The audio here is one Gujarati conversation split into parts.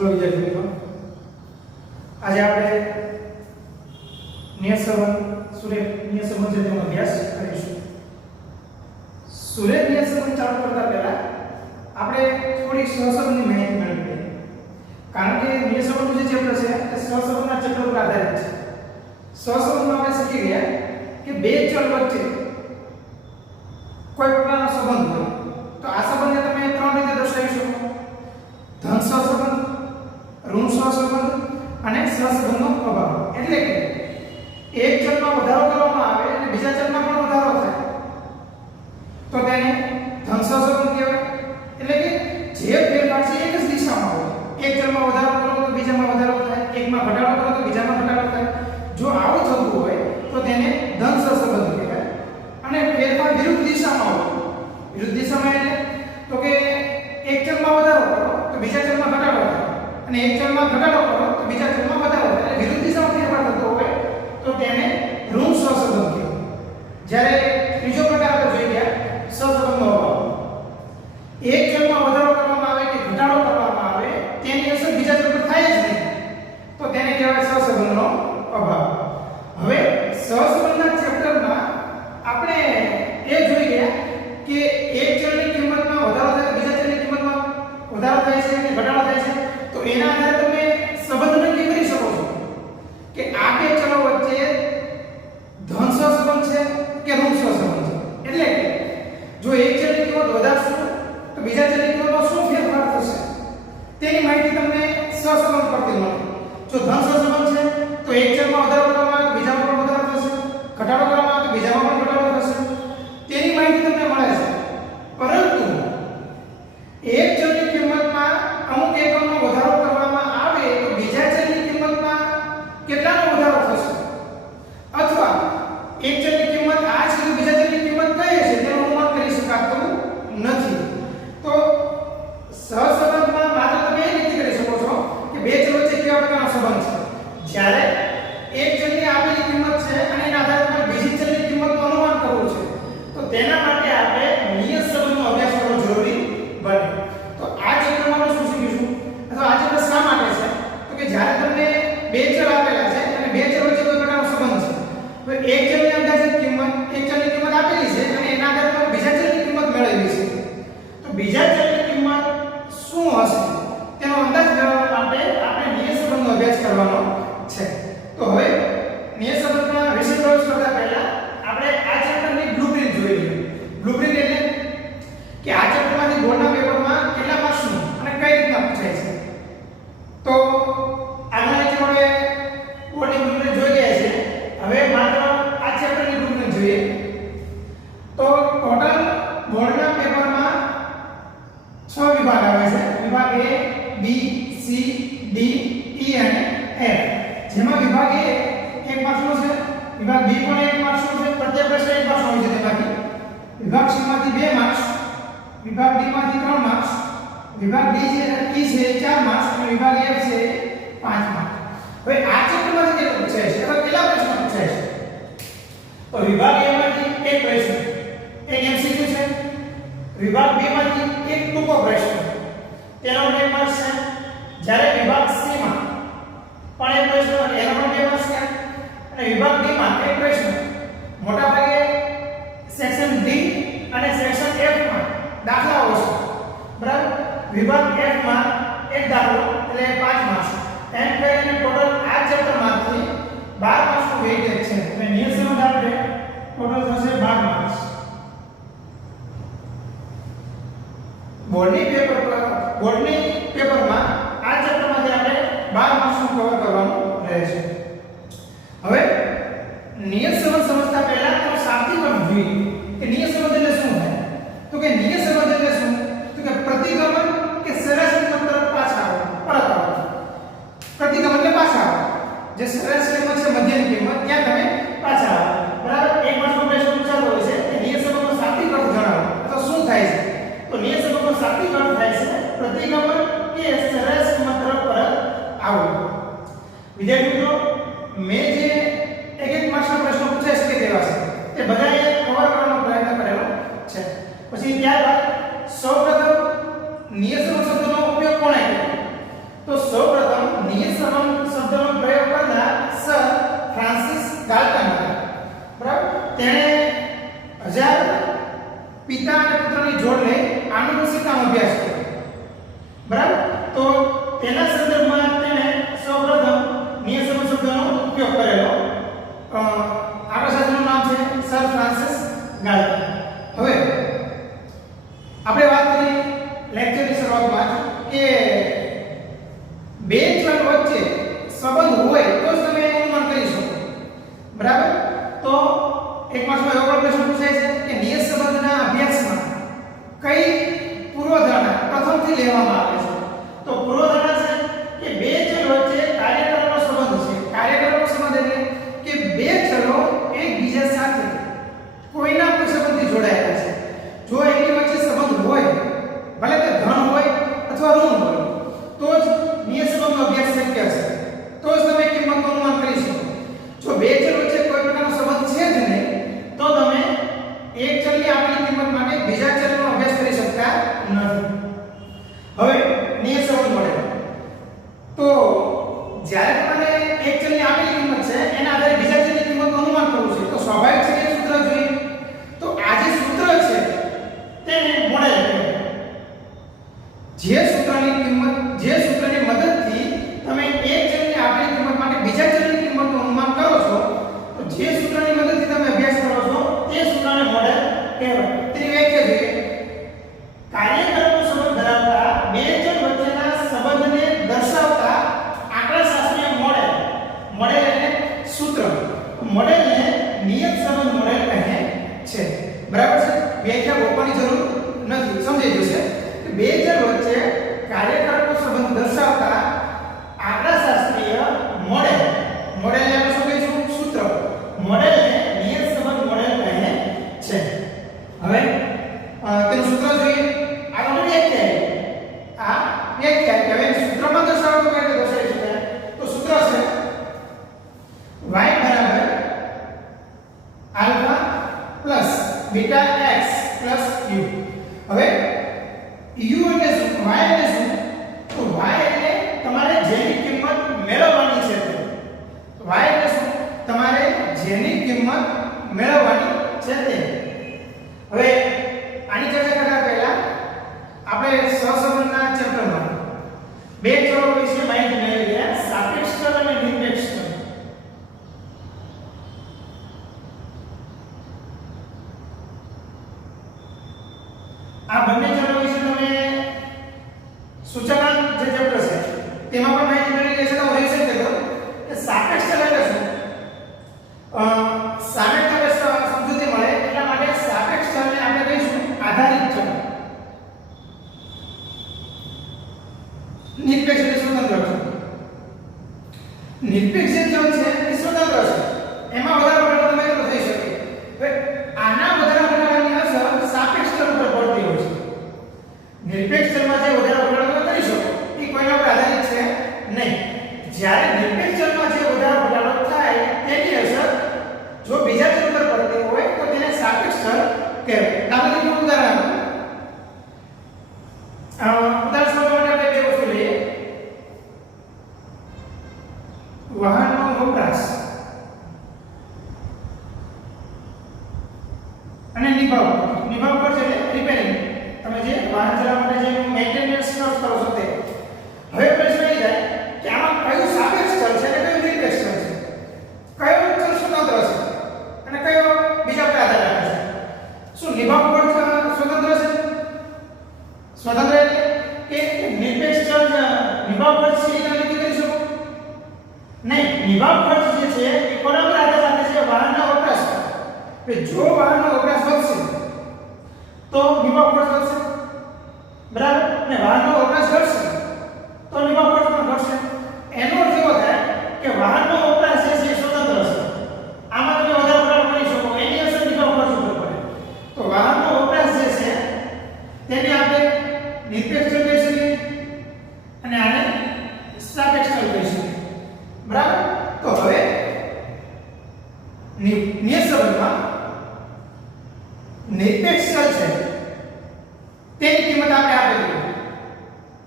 બોલો વિદ્યાર્થી મિત્રો, આજે આપણે નિયત સંબંધ છે તેનો અભ્યાસ કરીશું. સુરેખ નિયત સંબંધ ચાલુ કરતા પહેલા આપણે થોડી સહસંબંધની માહિતી મેળવીએ. કારણ કે નિયત સંબંધનું જે ચેપ્ટર છે તે સહસંબંધના ચેપ્ટર પર આધારિત છે. સહસંબંધમાં આપણે શીખી ગયા કે બે ચલ વચ્ચે કોઈ પ્રકારનો સંબંધ હોય તો આ સંબંધને તમે ત્રણ રીતે દર્શાવી શકો: ધન સહસંબંધ, ઋણ સહસંબંધ અને સહસંબંધનો અભાવ. એટલે કે એક ચલમાં વધારો કરવામાં આવે અને બીજા ચલમાં પણ વધારો થાય તો તેને ધન સહસંબંધ કહેવાય. એટલે કે જે ફેરફાર છે એક જ દિશામાં હોય, એક ચલમાં વધારો કરો તો બીજામાં વધારો થાય, એકમાં ઘટાડો કરો તો બીજામાં ઘટાડો થાય. જો આવું થતું હોય તો તેને ધન સહસંબંધ કહેવાય. અને ફેરફાર વિરુદ્ધ દિશામાં હોય, વિરુદ્ધ દિશામાં એટલે તો કે એક ચલમાં વધારો કરો તો બીજા ચલમાં ઘટાડો થાય અને એક ચલમાં ઘટાડો કરો તો બીજા ચલમાં વધારો થાય. એટલે વિરુદ્ધ દિશામાં ફેરફાર થતો હોય તો તેને ઋણ સહસંબંધ કહેવાય. જ્યારે ત્રીજો પ્રકાર આપણે જોઈ ગયા સહસંબંધનો અભાવ. એક ચલમાં વધારો કરવામાં આવે કે ઘટાડો કરવામાં આવે તેની અસર બીજા ચલ પર થાય જ નહીં તો તેને કહેવાય સહસંબંધનો અભાવ. હવે સહસંબંધના ચેપ્ટરમાં આપણે એ જોઈ ગયા કે એક ચલની કિંમતમાં વધારો થાય બીજા ચલની કિંમતમાં વધારો થાય છે કે ઘટાડો થાય છે તો એના આધારે તમે સંબંધ નક્કી કરી શકો છો કે આ બે ચલો વચ્ચે ધન સહસંબંધ છે કે ઋણ સહસંબંધ છે. એટલે કે જો એક ચલની કિંમત વધારશું તો બીજા ચલની કિંમતમાં શું ફેરફાર થશે તેની માહિતી તમને સહસંબંધ પરથી મળે. જો ધન સહસંબંધ છે તો એક ચલમાં વધારો કરવામાં આવે તો બીજામાં પણ વધારો થશે, ઘટાડો કરવામાં આવે તો બીજામાં પણ ઘટાડો થશે. તેની માહિતી તમને મળે છે. પરંતુ એક ચલની કિંમતમાં અમુક એકમનો વધારો કરવામાં આવે તો બીજા ચલની કિંમતમાં કેટલાનો વધારો થશે અથવા એક ચલની કિંમત આ છે તો બીજા ચલની કિંમત કઈ હશે તેનું અનુમાન કરી શકાતું નથી. તો સહસંબંધમાં માત્ર તમે એ રીતે કરી શકો છો કે બે ચલ વચ્ચે કેવા પ્રકારનો સંબંધ છે. જ્યારે એક ચલની આપેલી કિંમત છે અને એના આધારે તમારે બીજી ચલની કિંમતનું અનુમાન કરવું છે તો તેના માટે આપણે નિયત સંબંધનો અભ્યાસ કરવો જરૂરી બને. તો આ ચેપ્ટરમાં આપણે શું શીખીશું અથવા આ ચેપ્ટર શા માટે છે તો કે જ્યારે તમને બે ચલ આપેલા છે અને બે ચલ વચ્ચે કોઈ પ્રકારનો સંબંધ છે તો એક ચલની અંદાજિત કિંમત એક ચલની કિંમત આપેલી છે અને એના આધારે તમારે બીજા ચલની કિંમત મેળવવી છે તો બીજા ચલની કિંમત શું હશે તેનો અંદાજ મેળવવા માટે આપણે નિયત સંબંધનો અભ્યાસ કરવાનો છે. તો હવે નિયત સંબંધના વિષય પ્રવેશ કરતા પહેલા આપણે આ ચેપ્ટરની બ્લુપ્રિન્ટ જોઈ લઈએ. બ્લુપ્રિન્ટ એટલે કે આ ચેપ્ટરમાંથી બોર્ડના પેપરમાં કેટલા માર્ક્સનું અને કઈ રીતના પૂછાય છે. તો આગળના ચેપ્ટરે બોર્ડની બ્લુપ્રિન્ટ જોઈ ગયા છે. હવે માત્ર આ ચેપ્ટરની બ્લુપ્રિન્ટ જોઈએ. તો ટોટલ બોર્ડના પેપરમાં 6 વિભાગ આવે છે. વિભાગ A, B, C, D, E અને F. જેમાં વિભાગ A 1 માર્ક્સનો છે, વિભાગ B પણ 1 માર્ક્સનો છે, પ્રત્યેક પ્રશ્ન 1 માર્ક્સનો હોય છે. તેમાંથી વિભાગ C માંથી 2 માર્ક્સ, વિભાગ D માંથી 3 માર્ક્સ, વિભાગ D છે E છે 4 માર્ક્સ અને વિભાગ F છે 5 માર્ક્સ. હવે આ ચેપ્ટરમાંથી કેટલું પૂછાય છે અથવા કેટલા પ્રશ્નો પૂછાય છે તો વિભાગ A માંથી એક પ્રશ્ન એક MCQ છે, વિભાગ B માંથી એક ટૂંકો પ્રશ્ન તેનો 2 માર્ક્સ છે. જ્યારે વિભાગ C માં પણ એક પ્રશ્ન એનો પણ 2 માર્ક્સ છે અને વિભાગ D માં એક પ્રશ્ન. મોટા ભાગે સેક્શન D અને સેક્શન F માં દાખલાઓ છે, બરાબર. વિભાગ F માં એક દાખલો એટલે 5 માર્ક્સ. એમ કરીને ટોટલ આ ચેપ્ટરમાંથી 12 માર્ક્સનું વેઇટેજ છે. એટલે નિયત સંબંધ આપણે ટોટલ થશે 12 માર્ક્સ. બોર્ડની પેપરમાં આ ચેપ્ટરમાંથી આપણે 12 માર્ક્સનું કવર કરવાનું રહેશે. હવે નિયત સંબંધ સમજતા પહેલા આપણે શાબ્દિક અર્થ જોઈએ કે નિયત સંબંધ એટલે શું થાય. તો કે નિયત સંબંધ એટલે શું તો કે પ્રતિગમન કે સરેરાશ કિંમત તરફ પાછા આવે, પરત આવે. પ્રતિગમન એટલે પાછા આવે. જે સરેરાશ કિંમત છે મધ્યની કિંમત ત્યાં તમે પાછા આવે, બરાબર. એક માર્ક્સનો પ્રશ્ન પૂછાતો હોય છે કે નિયત સંબંધનો શાબ્દિક અર્થ જણાવો અથવા શું થાય છે. તો નિયત સંબંધનો શાબ્દિક અર્થ થાય છે પ્રતિગમન કે સરેરાશ કિંમત તરફ પરત આવવું. વિદ્યાર્થી મિત્રો, મેં જે એક માર્ક્સના પ્રશ્નો પૂછાય છે તેવા છે તે બધાએ કવર કરવાનો પ્રયત્ન કરેલો છે. પછી ત્યારબાદ સૌપ્રથમ નિયત સંબંધ શબ્દનો ઉપયોગ કોણે કર્યો તો તો સૌપ્રથમ નિયત શબ્દનો પ્રયોગ કરનાર સર ફ્રાન્સિસ ગાલ્ટન હતા. બરાબર? તેણે 1000 પિતા અને પુત્રની જોડ લઈ આનુવંશિકતાનો અભ્યાસ કર્યો. બરાબર? તો તેના સંદર્ભમાં તેણે સૌપ્રથમ નિયત શબ્દનો ઉપયોગ કરેલો. આગળ શાસ્ત્રનું નામ છે સર ફ્રાન્સિસ ગાલ્ટન. હવે આપણે વાત કરી લેક્ચરની શરૂઆતમાં કે બે ચલ વચ્ચે સંબંધ હોય તો જ તમે અનુમાન કરી શકો. બરાબર? તો એક માર્ક્સમાં એવો પ્રશ્ન પૂછાય છે કે નિયત સંબંધના અભ્યાસમાં કઈ પૂર્વધારણા પ્રથમથી લેવામાં આવે છે? તો પૂર્વધારણા છે કે બે ચલ વચ્ચે કાર્યકરનો સંબંધ છે. કાર્યકરનો સંબંધ એટલે કે બે ચલો એકબીજા સાથે કોઈના કોઈ સંબંધથી જોડાયેલા છે. જો એની વચ્ચે સંબંધ હોય, ભલે તે ધન હોય અથવા ઋણ હોય, તો જ નિયત સંબંધનો અભ્યાસ શક્ય છે. તો જ તમે કિંમતનું અનુમાન કરી શકો. જો બે ચલ વચ્ચે કોઈ પ્રકારનો સંબંધ છે જ નહીં, તો તમે એક ચલની આપેલી કિંમત માટે બીજા ચલનો અભ્યાસ કરી શકતા નથી. હવે નિયત સંબંધ મળે તો જ્યારે તમને એક ચલની આપેલી કિંમત છે એના આધારે બીજા ચલની કિંમતનું અનુમાન કરવું છે, તો સ્વાભાવિક છે કે સૂત્ર જોઈએ. તો આ જે સૂત્ર છે તેને મોડેલ કહેવાય. જે સૂત્રની મદદથી તમે એક ચલની આપેલી કિંમત માટે બીજા ચલની કિંમતનું અનુમાન કરો છો, તો જે સૂત્રની મદદથી તમે અભ્યાસ કરો છો તે સૂત્રને મોડેલ કહેવાય. તેની વ્યાખ્યા જોઈએ. કાર્યકરનો સંબંધ ધરાવતા બે ચલ વચ્ચેના સંબંધને દર્શાવતા આંકડાશાસ્ત્રીય મોડેલ એટલે સૂત્ર, મોડેલને નિયત સંબંધ મોડેલ કહે છે. બરાબર છે? વ્યાખ્યા ગોખવાની જરૂર નથી, સમજાઈ જશે. બે ચલ વચ્ચે કાર્યકરનો સંબંધ દર્શાવતા આંકડાશાસ્ત્રીય મોડેલને આપણે શું કહીશું? સૂત્ર. મોડેલને નિયત સંબંધ મોડેલ કહે છે. હવે તેનું સૂત્ર જોઈએ. આગળ વ્યાખ્યા. આ વ્યાખ્યા કે હવે સૂત્રમાં દર્શાવવું કઈ રીતે દર્શાવી શકાય? તો સૂત્ર છે y બરાબર alpha plus beta x plus u. હવે u એટલે શું? y એટલે શું? તો y એટલે તમારે જેની કિંમત મેળવવાની છે તે. y એટલે શું? તમારે જેની કિંમત મેળવવાની છે તે. હવે આની ચર્ચા કરતા પહેલા આપણે સહસંબંધના ચેપ્ટરમાં બે ચલો વિશે માહિતી મેળવી ગયા, સાપેક્ષ ચલ અને નિરપેક્ષ ચલ. આ બંને ચલો વિશે તમે સૂચકાંક જે ચેપ્ટર છે તેમાં પણ માહિતી મેળવી ગયા છે. તો રિવિઝન કરો કે સાપેક્ષ ચલ એટલે શું? સાપેક્ષ સમજૂતી મળે એટલા માટે સાપેક્ષ ચલને આપણે કહીશું આધારિત ચલ. નિરપેક્ષ એટલે સ્વતંત્ર ચલ. નિરપેક્ષ જે ચલ છે એ સ્વતંત્ર છે, એમાં વધારો ઘટાડો તમે તો થઈ શકે. હવે આના વધારા ઘટાડાની અસર સાપેક્ષ ચલ પર પડતી હોય છે. નિરપેક્ષ ચલમાં જે વધારો ઘટાડો તમે કરી શકો એ કોઈના પર આધારિત છે નહીં. જ્યારે નિરપેક્ષ ચલમાં જે વધારો ઘટાડો થાય તેની અસર જો બીજા ચલ પર પડતી હોય તો તેને સાપેક્ષ ચલ કહેવાય. દાખલા તરીકે ઉદાહરણ માટે આપણે બે વસ્તુ લઈએ. વાહનનો વપરાશ અને નિભાવ ખર્ચ એટલે રિપેરિંગ. તમે જે વાહન ચલાવવા માટે જે મેન્ટેનન્સ ખર્ચ કરો છો તે. હવે પ્રશ્ન એ થાય કે આમાં કયું સાપેક્ષ ચલ છે અને કયું નિરપેક્ષ ચલ છે? કયો ચલ સ્વતંત્ર છે અને કયો બીજા પર આધાર રાખે છે? શું નિભાવ ખર્ચ સ્વતંત્ર છે? સ્વતંત્ર એટલે કે નિરપેક્ષ ચલ નિભાવ ખર્ચ સીધી તમે નક્કી કરી શકો નહીં. નિભાવ ખર્ચ જે છે એ કોના પર આધાર રાખે છે? વાહનના વપરાશ પર. કે જો વાહનનો વપરાશ વધશે તો નિભાવ ખર્ચ વધશે. બરાબર? અને વાહનનો વપરાશ ઘટશે તો નિભાવ ખર્ચ પણ ઘટશે. એનો અર્થ એવો થાય કે વાહનનો વપરાશ જે છે સ્વતંત્ર છે. આમાં તમે વધારો ઘટાડો કરી શકો, એની અસર નિભાવ ખર્ચ ઉપર પડે. તો વાહનનો વપરાશ જે છે તેને આપણે નિરપેક્ષ ચલ કહી શકીએ અને આને સાપેક્ષ ચલ કહી શકીએ. બરાબર? તો હવે નિયત સંબંધમાં નિરપેક્ષ ચલ છે તેની કિંમત આપણે આપેલી.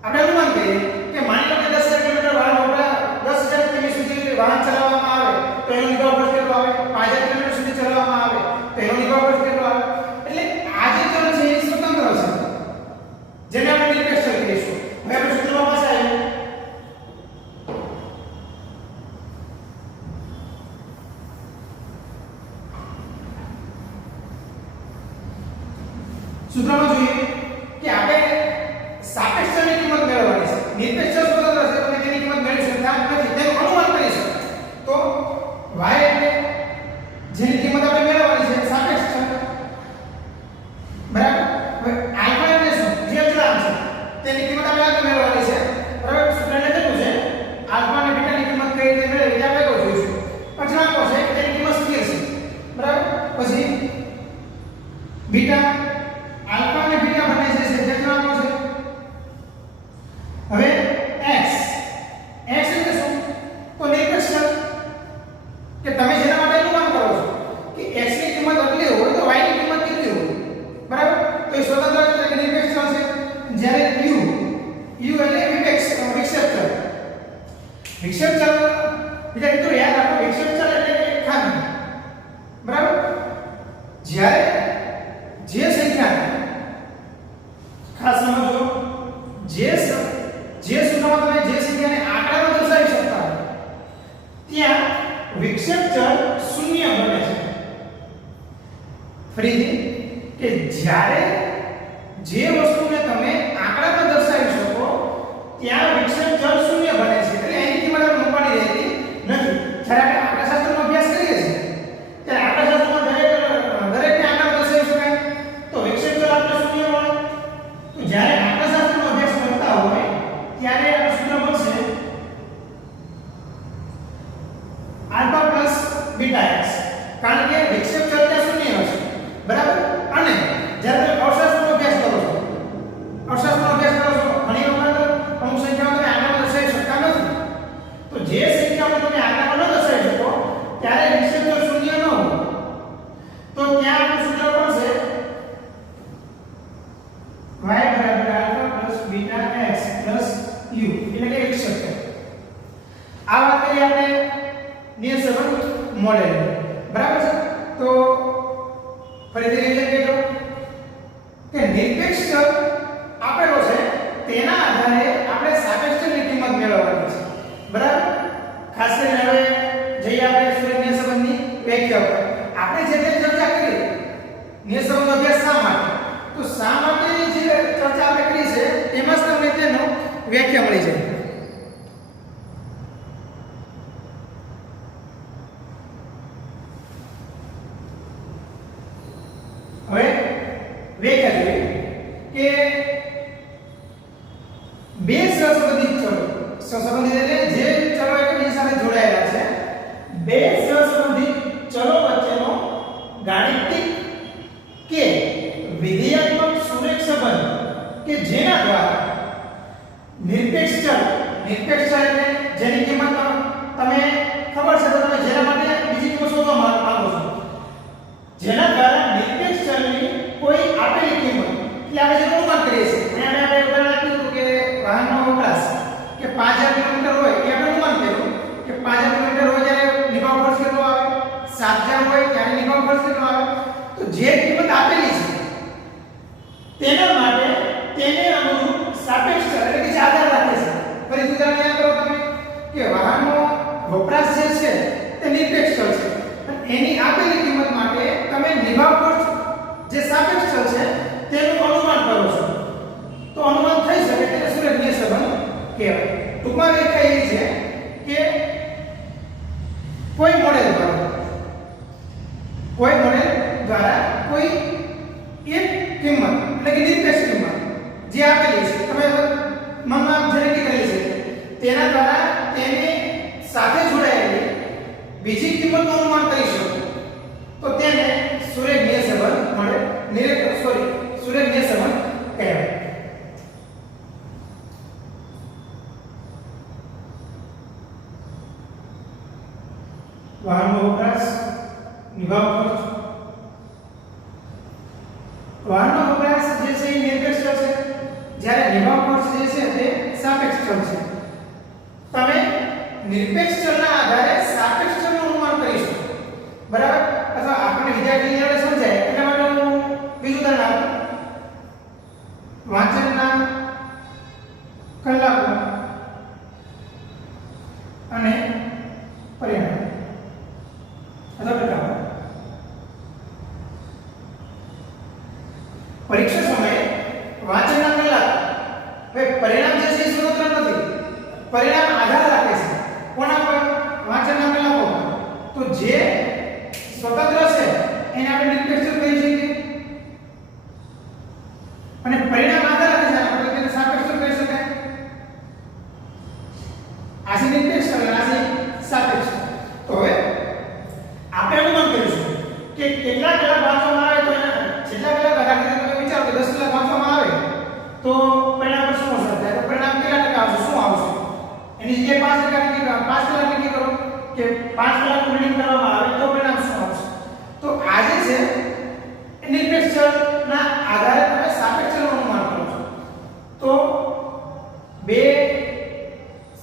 આપણે અનુમાન કરીએ કે માની લો કે 10,000 વાહન ચલાવવામાં આવે તો એનો નિભાવ ખર્ચ કેટલો આવે? 5000 કિલોમીટર સુધી ચલાવવામાં આવે તો એનો નિભાવ ખર્ચ કેટલો આવે? એટલે આ જે ચલ છે એ સ્વતંત્ર છે, જેને આપણે નિરપેક્ષ ચલ કહીશું. હવે આપણે સૂત્રમાં પાસે આવીએ. સૂત્રમાં જોઈએ કે આપણે સાપેક્ષ ચલની કિંમત મેળવવાની છે. નિરપેક્ષ ચલ સ્વતંત્ર છે, તમે તેની કિંમત મેળવી શકતા નથી, તેનું અનુમાન કરી શકો. તો y એટલે જેની કિંમત આપણે મેળવવાની છે સાપેક્ષ ચલ, બરાબર. હવે આલ્ફા એટલે શું? જે અચળાંક છે તેની કિંમત આપણે આગળ મેળવવાની છે, બરાબર. સૂત્ર લખેલું છે આલ્ફા અને બીટાની કિંમત કઈ રીતે મેળવવી તે આપણે જોઈશું. અચળાંકો છે તેની કિંમત સ્થિર છે, બરાબર. પછી બીટા આલ્ફા અને બીટા બંને છે અચળાંકો છે. હવે x એટલે શું? તો નિરપેક્ષ ચલ, કે તમે જેના માટે અનુમાન કરો છો કે x ની કિંમત આટલી હોય તો y ની કિંમત કેટલી હોય, બરાબર. તો એ સ્વતંત્ર એટલે કે નિરપેક્ષ ચલ છે. જ્યારે u એટલે વિક્ષેપ ચલ. વિક્ષેપ ચલ એટલે તો યાદ રાખો, વિક્ષેપ ચલ એટલે કે ખામી, બરાબર. જ્યારે જે સંખ્યા ખાસ સમજો, જે સૂત્રમાં તમે જે સંખ્યાને આંકડામાં દર્શાવી શકતા હોય ત્યાં વિક્ષેપ ચલ શૂન્ય બને છે. ફરીથી, કે જ્યારે જે વસ્તુને તમે આંકડામાં દર્શાવી શકો ત્યાં વિક્ષેપ ચલ શૂન્ય બને છે. એટલે એની કિંમત આપણે મૂકવાની રહેતી નથી. જ્યારે આપણે આંકડાશાસ્ત્રનો અભ્યાસ કરીએ છીએ ત્યારે આંકડાશાસ્ત્રમાં દરેકને આંકડામાં દર્શાવી શકાય તો વિક્ષેપ ચલ આપણે શૂન્ય મળે. તો જ્યારે આંકડાશાસ્ત્રનો અભ્યાસ કરતા હોય ત્યારે આ સૂત્ર બનશે આલ્ફા પ્લસ બીટા x, કારણ કે વિક્ષેપ ચલ ત્યાં શૂન્ય હશે, બરાબર. અને જ્યારે તમે અર્થશાસ્ત્રનો અભ્યાસ કરો છો, ઘણી વખત અમુક સંખ્યાઓ તમે આંકડામાં દર્શાવી શકતા નથી. તો જે સંખ્યાઓ તમે આંકડામાં ન દર્શાવી શકો ત્યારે વિક્ષેપ ચલ શૂન્ય ન હોય તો ત્યાં આપણું સૂત્ર બનશે y બરાબર alpha plus beta x plus u, એટલે કે વિક્ષેપ ચલ. આ વાત કરી આપણે નિયત સંબંધ મોડેલ, બરાબર છે. તો ફરીથી રિવિઝન કરી લો કે નિરપેક્ષ ચલ આપેલો છે તેના આધારે આપણે સાપેક્ષ ચલની કિંમત મેળવવાની છે, બરાબર. ખાસ કરીને હવે જઈએ આપણે સુરેખ નિયત સંબંધની વ્યાખ્યા પર. આપણે જે ચર્ચા કરી નિયત સંબંધનો અભ્યાસ શા માટે, તો શા માટેની જે ચર્ચા આપણે કરી છે એમાં જ તમને તેનો વ્યાખ્યા મળી જાય. હવે વ્યાખ્યા જોઈએ કે બે સહસંબંધિત ચલો, સહસંબંધિત એટલે જે ચલો એકબીજા સાથે જોડાયેલા છે, બે સહસંબંધિત ચલો વચ્ચેનો ગાણિતિક કે વિધેયાત્મક સુરેખ સંબંધ કે જેના દ્વારા નિરપેક્ષ ચલ એટલે જેની કિંમત તમે ખબર છે તો તમે જેના માટે બીજી કિંમત શોધવા માંગો છો, જેના દ્વારા નિરપેક્ષ ચલની કોઈ આપેલી કિંમત એટલે આપણે જેનું અનુમાન કરીએ છીએ. અને આપણે ઉદાહરણ આપ્યું હતું કે વાહનનો વપરાશ કે 5000 કિલોમીટર હોય એ આપણે અનુમાન કર્યું કે 5000 કિલોમીટર હોય ત્યારે નિભાવ ખર્ચ કેટલો આવે, 7000 હોય ત્યારે નિભાવ ખર્ચ કેટલો આવે. તો જે કિંમત આપેલી છે તેના માટે તેને અનુરૂપ સાપેક્ષ ચલ એટલે કે જે આધાર રાખે છે. ફરીથી ઉદાહરણ યાદ કરો તમે કે વાહનનો વપરાશ જે છે તે નિરપેક્ષ ચલ છે, એની આપેલી કિંમત માટે તમે નિભાવ ખર્ચ જે સાપેક્ષ ચલ છે તેનું અનુમાન કરો છો. તો અનુમાન થઈ શકે એટલે સુરેખ નિયત સંબંધ કહેવાય. ટૂંકમાં વ્યાખ્યા એવી છે કે કોઈ મોડેલ દ્વારા કોઈ એક કિંમત એટલે કે નિરપેક્ષ કિંમત જે આપેલી છે તમે મનમાં જેને કરેલી છે તેના દ્વારા તેને સાથે જોડાયેલી બીજી કિંમતનું અનુમાન કરી શકો તો તેને સુરેખ નિયત સંબંધ મળે. સુરેખ નિયત સંબંધ કહેવાય. વાહનનો વપરાશ, નિભાવ ખર્ચ. વાહનનો વપરાશ જે છે એ નિરપેક્ષ ચલ છે, જ્યારે નિભાવ ખર્ચ જે છે તે સાપેક્ષ ચલ છે. તમે નિરપેક્ષ ચલના આધારે સાપેક્ષ ચલનું અનુમાન કરીશું, બરાબર? અથવા આપણે વિદ્યાર્થીઓને સમજાય એટલા માટે હું બીજું ઉદાહરણ આપું. વાંચનના કલાકો અને પરિણામ અથવા ટકાવારી. પરીક્ષા સમયે વાંચનના કલાક, હવે પરિણામ જે છે સ્વતંત્ર નથી, પરિણામ આધાર રાખે છે કોના પર? વાંચનના કલાકો પર. તો જે સ્વતંત્ર છે એને આપણે નિરપેક્ષ કહી શકીએ અને પરિણામ આધાર રાખે છે આપણે તેને સાપેક્ષ કહી શકાય. આ છે નિરપેક્ષ અને આ છે સાપેક્ષ. તો હવે આપણે અનુમાન કરીશું કે કેટલા કલાક વાંચવામાં આવે તો એના જેટલા કલાક આધારે તમે વિચારો કે 10 કલાક વાંચવામાં આવે તો પરિણામ પર શું અસર થાય? તો પરિણામ કેટલા ટકા આવશે? શું આવશે? એની જગ્યાએ 5% નક્કી કરો, 5 કલાક નક્કી કરો કે 5 કલાક રીડિંગ કરવામાં આવે તો પરિણામ શું આવશે? તો આ જે છે એ નિરપેક્ષ ચલના આધારે તમે સાપેક્ષ ચલનું અનુમાન કરો છો. તો બે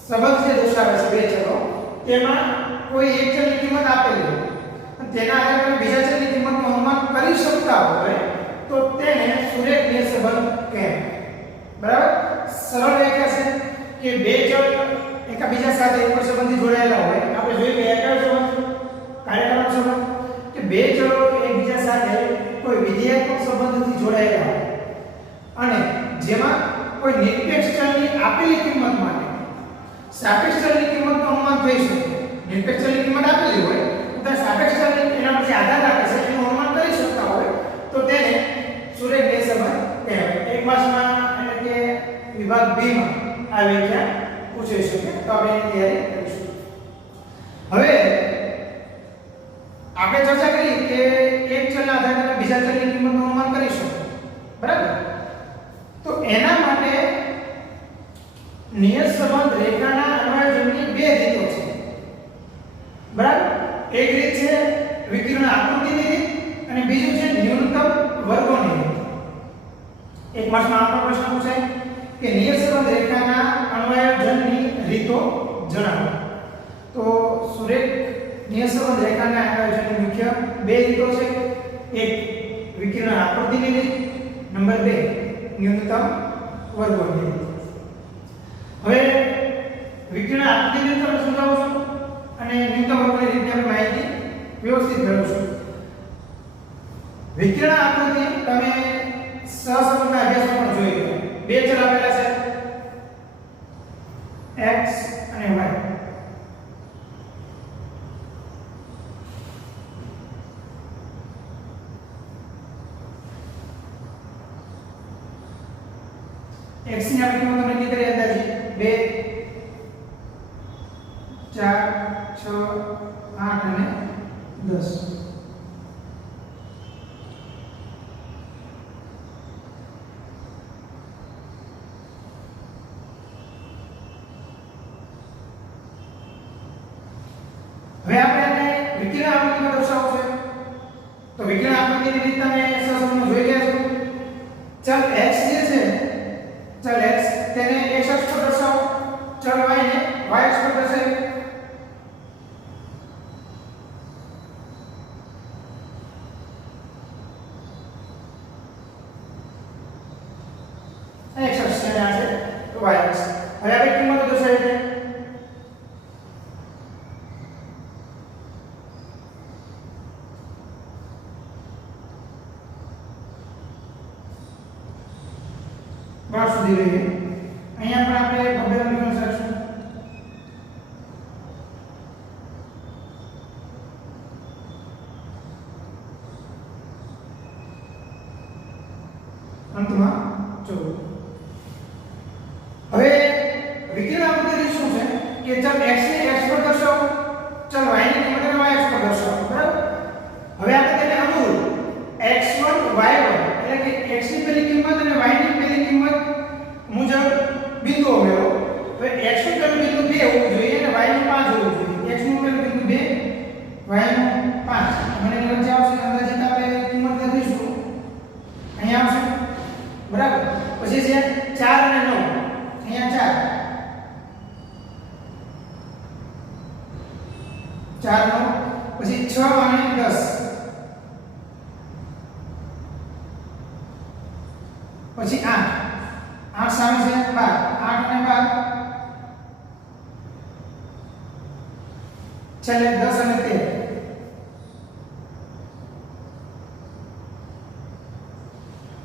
સંબંધ જે દર્શાવે છે બે ચલો, તેમાં કોઈ એક ચલની કિંમત આપેલી હોય અને તેના આધારે તમે બીજા ચલની કિંમતનું અનુમાન કરી શકતા હોય તો તેને સુરેખ નિયત સંબંધ કહેવાય. બરાબર? સરળ વ્યાખ્યા છે કે બે ચલ એકબીજા સાથે એક સંબંધથી જોડાયેલા હોય. આપણે જોઈએ કે એકમ સંબંધ, કાર્યકારક સંબંધ, કે બે ચલો એકબીજા સાથે કોઈ વિધેયાત્મક સંબંધથી જોડાયેલા હોય અને જેમાં કોઈ નિરપેક્ષ ચલની આપેલી કિંમત માટે સાપેક્ષ ચલની કિંમતનું અનુમાન થઈ શકે. નિરપેક્ષ ચલની કિંમત આપેલી હોય તો સાપેક્ષ ચલની એના પર જે આધાર રાખે છે એનું અનુમાન કરી શકતા હોય તો તેને સુરેખ નિયત સંબંધ કહેવાય. એક માસમાં એટલે કે વિભાગ 2 માં આ વ્યાખ્યા પૂછાઈ શકે તો આપણે એની તૈયારી કરીશું. હવે આપણે ચર્ચા કરી કે એક ચલના આધારે તમે બીજા ચલની કિંમતનું અનુમાન કરી શકો, બરાબર? તો એના માટે નિયત સંબંધ રેખાના અન્વયજનની બે રીતો છે, બરાબર? એક રીત છે વિકર્ણ આકૃતિની રીત અને બીજું છે ન્યૂનતમ વર્ગોની રીત. એક માર્ક્સમાં આપણો પ્રશ્ન પૂછાય કે નિયત સંબંધ રેખાના અન્વયજનની રીતો જણાવો. તો સુરેખ નિયત સંબંધ રેખાના અન્વયજનની મુખ્ય બે રીતો છે. એક વિકર્ણ આકૃતિની રીત, નંબર 2 ન્યૂનતમ વર્ગોની રીત. હવે વિકર્ણ આકૃતિની રીત આપણે સમજાવું છું અને ન્યૂનતમ વર્ગોની રીતની આપણે માહિતી વ્યવસ્થિત મેળવશું. વિકર્ણ આકૃતિ તમે સહસંબંધના અભ્યાસમાં પણ જોઈ ગયા. બે ચલ આપેલા છે x અને y. x ની આપણે કિંમત નક્કી કરી અંદાજે 2 4 6 8 અને 10. હવે આપણે આને વિકર્ણ આકૃતિમાં દર્શાવવું છે તો વિકર્ણ આકૃતિની રીત તમે સહસંબંધમાં જોઈ ગયા છો. ચલ x જે છે, ચલ x તેને x અક્ષ પર દર્શાવો, ચલ y ને y અક્ષ પર દર્શાવો. x અક્ષ છે આ છે y અક્ષ. હવે આપણે કિંમતો દર્શાવી છે. બાર સુધી રહીએ. અહીંયા પણ આપણે બબેલ નિયમ સરશું. અંતમાં 14. હવે વિકર્ણ આકૃતિ શું છે કે ચલ x ને x પર દર્શાવો, ચલ y ની કિંમતને y અક્ષ પર દર્શાવો, બરાબર? હવે આપણે તેને અનુરૂપ x1 y1 એટલે કે x ની પહેલી કિંમત અને y ની પહેલી કિંમત મુજબ બિંદુઓ મેળવો. હવે x નું પહેલું બિંદુ 2 હોવું જોઈએ અને y નું 5 હોવું જોઈએ. x નું પહેલું બિંદુ 2, y નું 5. મને વચ્ચે આવશે અંદાજિત આપણે કિંમત લખીશું. અહીંયા આવશે, બરાબર? પછી છે 4 અને 9. અહીંયા 4 4 9 પછી 6 અને 10 પછી 8 8 સામે છે 12 8 અને 12 છેલ્લે 10 અને 13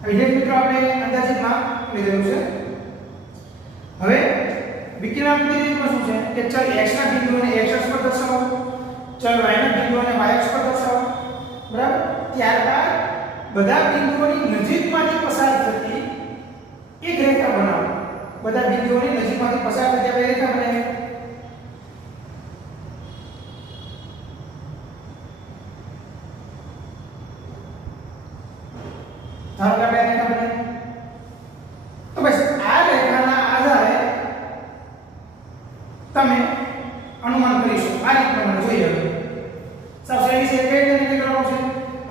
વિદ્યાર્થી મિત્રો આપણે અંદાજિત માપ લીધેલું છે. હવે વિકર્ણાકૃતિ રીતમાં શું છે કે ચલ x ના બિંદુઓને x અક્ષ પર દર્શાવો, ચલ y ના બિંદુઓને y અક્ષ પર દર્શાવો. બરાબર? ત્યારબાદ બધા બિંદુઓની નજીકમાંથી પસાર થતી એક રેખા બનાવો. બધા બિંદુઓની નજીકમાંથી પસાર થતી આપણે રેખા બનાવીએ. ધારો કે આપણે રેખા બનાવી. તો બસ આ રેખાના આધારે તમે અનુમાન કરી શકો. આ રીત પ્રમાણે જોઈએ. સૌથી પહેલી છે કઈ રીતે કરવાનું છે?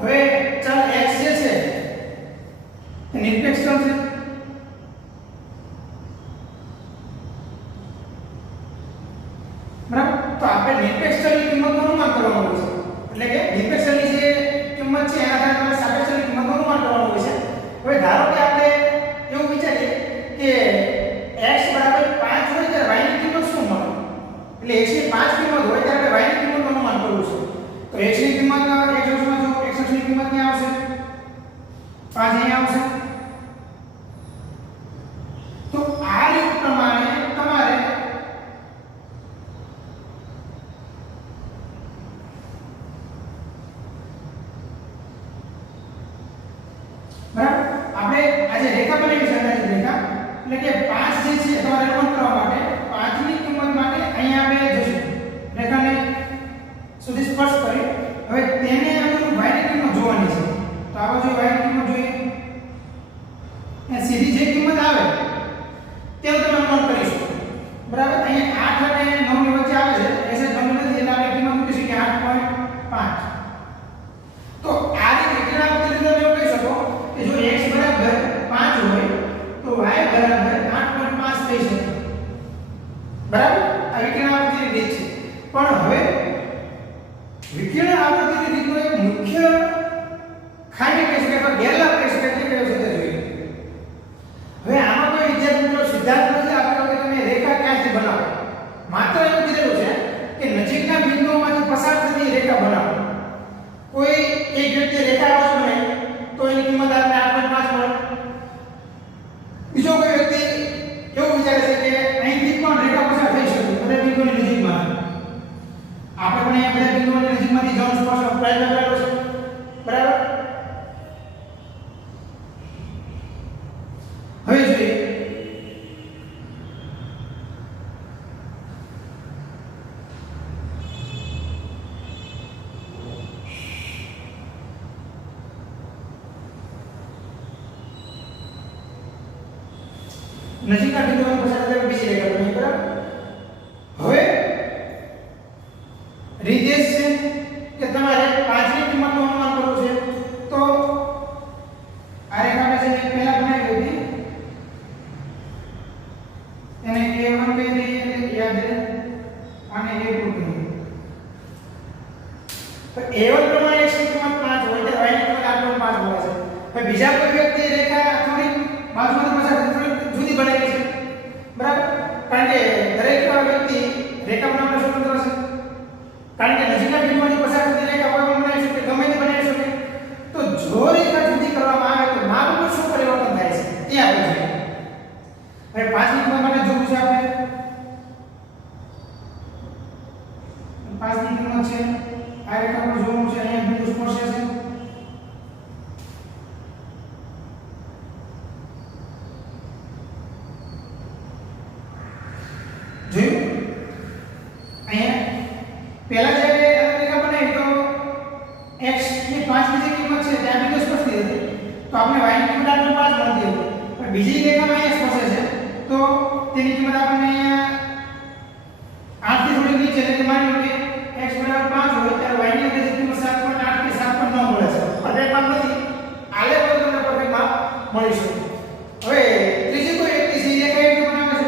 હવે ચલ x જે છે એ નિરપેક્ષ ચલ છે. બરાબર? તો આપણે નિરપેક્ષ ચલની કિંમતનું અનુમાન કરવાનું હોય છે. એટલે કે નિરપેક્ષ ચલની જે કિંમત છે એના આધારે આપણે સાપેક્ષ ચલની કિંમતનું અનુમાન કરવાનું હોય છે. હવે ધારો કે આપણે એવું વિચારીએ કે x બરાબર 5 હોય ત્યારે y ની કિંમત શું મળે? એટલે x ની 5 કિંમત હોય ત્યારે y ની કિંમતનું અનુમાન કરવું છે. તો x ની કિંમત x અક્ષમાં જો x અક્ષની કિંમત ક્યાં આવશે? 5 અહીંયા આવશે. તો આ રીત પ્રમાણે તમારે બરાબર આપણે આજે રેખા બનાવી છે અંદાજિત રેખા એટલે કે 5 જે છે તમારે અનુમાન કરવા માટે 5 ની કિંમત માટે અહીંયા આપણે જઈશું રેખાને સુધી સ્પર્શ કરી. હવે તેને અનુરૂપ y ની કિંમત જોવાની છે. તો આ બાજુ y ની કિંમત જોઈએ. એ સીધી જે કિંમત આવે તેનું તમે અનુમાન કરીશું. બરાબર? અહીંયા 8 અને 9 ની વચ્ચે આવે છે. એસે 9 નથી એટલે આપણે કિંમત મૂકીશું કે 8.5. તો આ રીતે વિકર્ણાકૃતિ રીતે તમે એવું કહી શકો કે જો x બરાબર 5 હોય તો y બરાબર 8.5 થઈ શકે. બરાબર? આ વિકર્ણાકૃતિની રીત છે. પણ હવે વિકર્ણાકૃતિની રીતનો એક મુખ્ય ખામી કહી શકાય અથવા ગેરલાભ કહી શકાય તે કયો છે તે જોઈએ. હવે આમાં કોઈ વિદ્યાર્થી મિત્રો સિદ્ધાંત નથી આપેલો કે તમે રેખા ક્યાંથી બનાવો. માત્ર એવું કીધેલું છે કે નજીકના બિંદુઓમાંથી પસાર થતી રેખા બનાવો. કોઈ એક વ્યક્તિ રેખા આવો બનાવી તો એની કિંમત આપણે 8.5 મળે. બીજો કોઈ વ્યક્તિ એવું વિચારે છે કે અહીંથી પણ રેખા પસાર થઈ શકે બધા બિંદુઓની નજીકમાં. આપણે પણ અહીંયા બધા બિંદુઓની નજીકમાંથી જવાનું સ્પર્શ પ્રયત્ન કરેલો છે. બરાબર? હવે જોઈએ નજીકના બિંદુઓની પસાર થતી બીજી રેખા બની. બરાબર? હવે રીત એ છે કે તમારે 5 ની કિંમતનું અનુમાન કરવું છે. તો આ રેખા આપણે જે પહેલા બનાવી હતી એને a1 કહી દઈએ એટલે યાદ રહે અને a2 કહીએ. તો a1 પ્રમાણે x ની કિંમત 5 હોય ત્યારે y ની કિંમત 8.5 હોય છે. હવે બીજા કોઈ વ્યક્તિ રેખા થોડી બાજુમાંથી પસાર થતી જુદી બનાવી છે. બરાબર? કારણ કે દરેક વ્યક્તિ રેખા બનાવવાનો સ્વતંત્ર છે. કારણ કે નજીકના બિંદુઓની પસાર થતી રેખા કોઈ પણ બનાવી શકે, ગમે તે બનાવી શકે. તો જો રેખા જુદી કરવામાં આવે તો માપમાં શું પરિવર્તન થાય છે તે આપણે જોઈએ. હવે 5 ની કિંમત માટે જોવું છે આપણે. 5 ની કિંમત છે આ રેખા પર જોવાનું છે. અહીંયા બિંદુ સ્પર્શે છે. જોયું? અહીંયા પહેલા જે રેખા બનાવી તો x ની 5 ની જે કિંમત છે ત્યાં બિંદુ સ્પર્શતી હતી તો આપણે y ની કિંમત 8.5 મળતી હતી. પણ બીજી રેખામાં અહીંયા સ્પર્શે છે તો તેની કિંમત આપણને અહીંયા 8 થી થોડી નીચે એટલે કે માની લો કે x બરાબર 5 હોય ત્યારે y ની અંદાજિત કિંમત 7.8 કે 7.9 મળે છે. પરફેક્ટ માપ નથી. આલે તો તમને પરફેક્ટ માપ મળી શકે. હવે ત્રીજી કોઈ વ્યક્તિ છે રેખા એવી બનાવે છે